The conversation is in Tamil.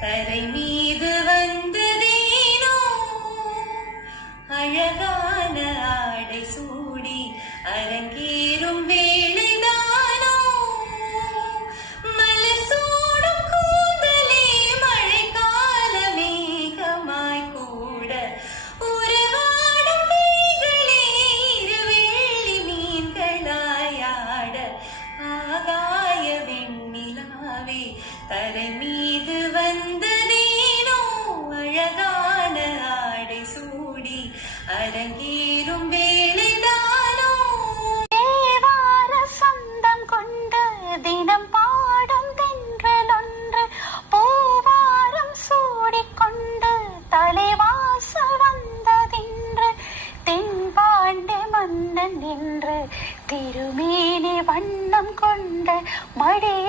தரை மீது வந்ததேனோ அழகான ஆடை சூடி அரங்கேறும் வேளைதானோ மலர் சூடும் கூந்தலே மழைக்கால மேகமாய் கூட உறவாடும் கைகளே இருவேளி மீன்களாயாட ஆகாய வெண்ணிலாவே தரை மீது வந்ததேனோ அழகான ஆடை சூடி அரங்கேறும் வேளைதானோ தேவார சொந்தம் கொண்டு தினம் பாடும் தென்றலொன்று பூவாரம் சூடிக்கொண்டு தலைவாசல் வந்ததின்று தென்பாண்டி மன்னன் என்று திருமேனி வண்ணம் கொண்ட மடிய